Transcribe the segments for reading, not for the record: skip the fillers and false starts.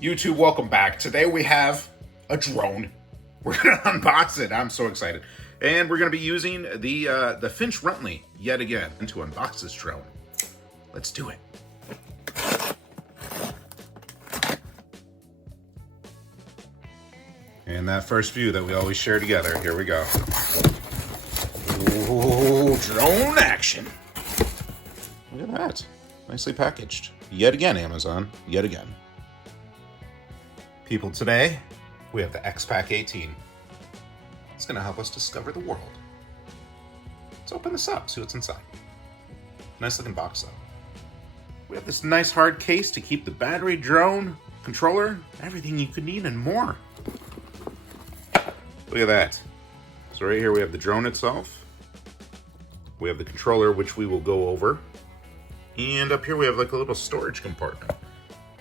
YouTube, welcome back. Today we have a drone. We're gonna unbox it. I'm so excited. And we're gonna be using the Finch Runtley yet again to unbox this drone. Let's do it. And that first view that we always share together, here we go. Ooh, drone action. Look at that. Nicely packaged. Yet again, Amazon. Yet again. People, today we have the X-Pack 18. It's going to help us discover the world. Let's open this up, see what's inside. Nice looking box though. We have this nice hard case to keep the battery, drone, controller, everything you could need and more. Look at that. So right here we have the drone itself. We have the controller, which we will go over. And up here we have like a little storage compartment.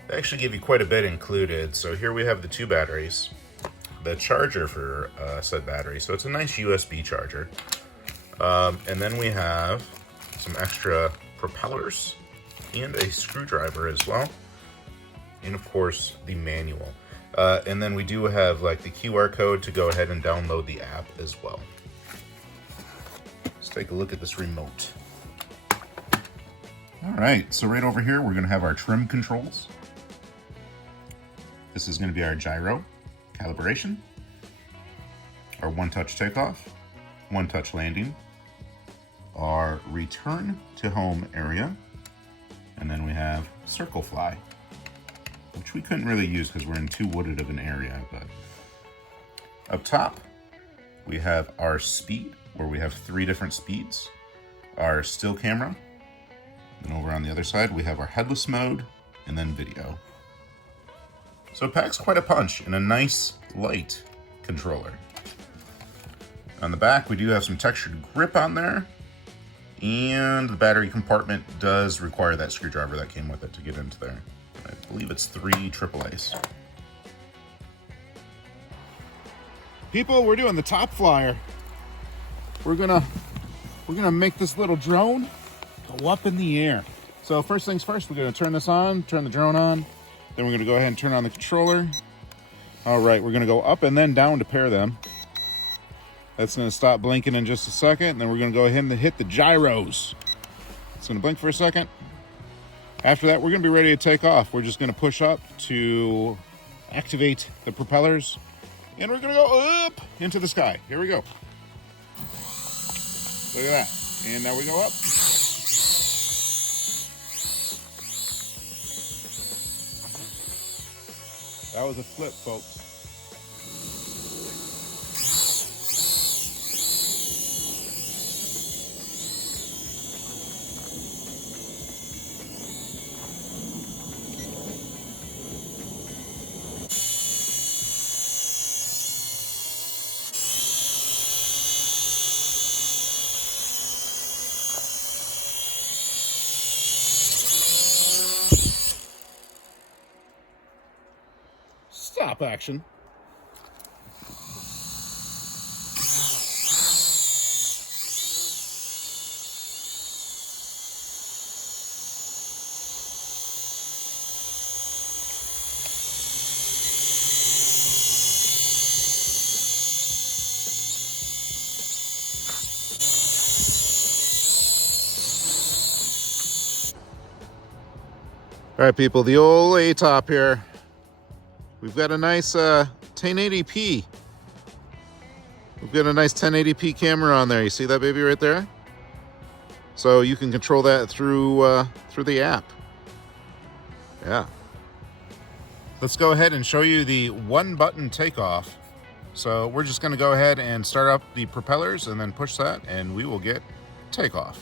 They actually give you quite a bit included. So here we have the 2 batteries, the charger for said battery. So it's a nice USB charger. And then we have some extra propellers and a screwdriver as well. And of course the manual. And then we do have like the QR code to go ahead and download the app as well. Let's take a look at this remote. All right, so right over here, we're gonna have our trim controls. This is gonna be our gyro calibration, our one-touch takeoff, one-touch landing, our return to home area, and then we have circle fly, which we couldn't really use because we're in too wooded of an area, but up top, we have our speed, where we have 3 different speeds, our still camera, and over on the other side, we have our headless mode, and then video. So it packs quite a punch in a nice, light controller. On the back, we do have some textured grip on there, and the battery compartment does require that screwdriver that came with it to get into there. I believe it's 3 AAAs. People, we're doing the top flyer. We're gonna make this little drone go up in the air. So first things first, we're gonna turn this on, turn the drone on. Then we're gonna go ahead and turn on the controller. All right, we're gonna go up and then down to pair them. That's gonna stop blinking in just a second. And then we're gonna go ahead and hit the gyros. It's gonna blink for a second. After that, we're gonna be ready to take off. We're just gonna push up to activate the propellers. And we're gonna go up into the sky. Here we go. Look at that. And now we go up. That was a flip, folks. Stop action. All right, people, the old ATTOP here. We've got a nice 1080p. We've got a nice 1080p camera on there. You see that baby right there? So you can control that through the app. Yeah. Let's go ahead and show you the 1-button takeoff. So we're just gonna go ahead and start up the propellers and then push that and we will get takeoff.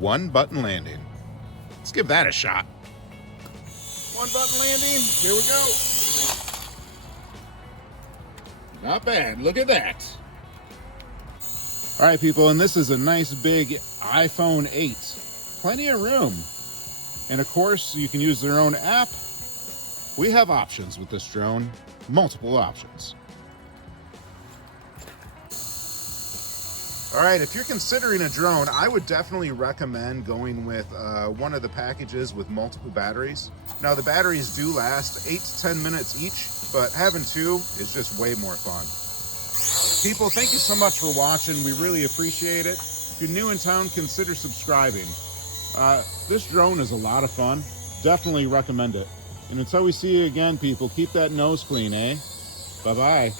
One button landing. Let's give that a shot. One button landing. Here we go. Not bad. Look at that. All right, people, and this is a nice big iPhone 8. Plenty of room. And of course, you can use their own app. We have options with this drone, multiple options. All right, if you're considering a drone, I would definitely recommend going with one of the packages with multiple batteries. Now, the batteries do last 8 to 10 minutes each, but having two is just way more fun. People, thank you so much for watching. We really appreciate it. If you're new in town, consider subscribing. This drone is a lot of fun. Definitely recommend it. And until we see you again, people, keep that nose clean, eh? Bye-bye.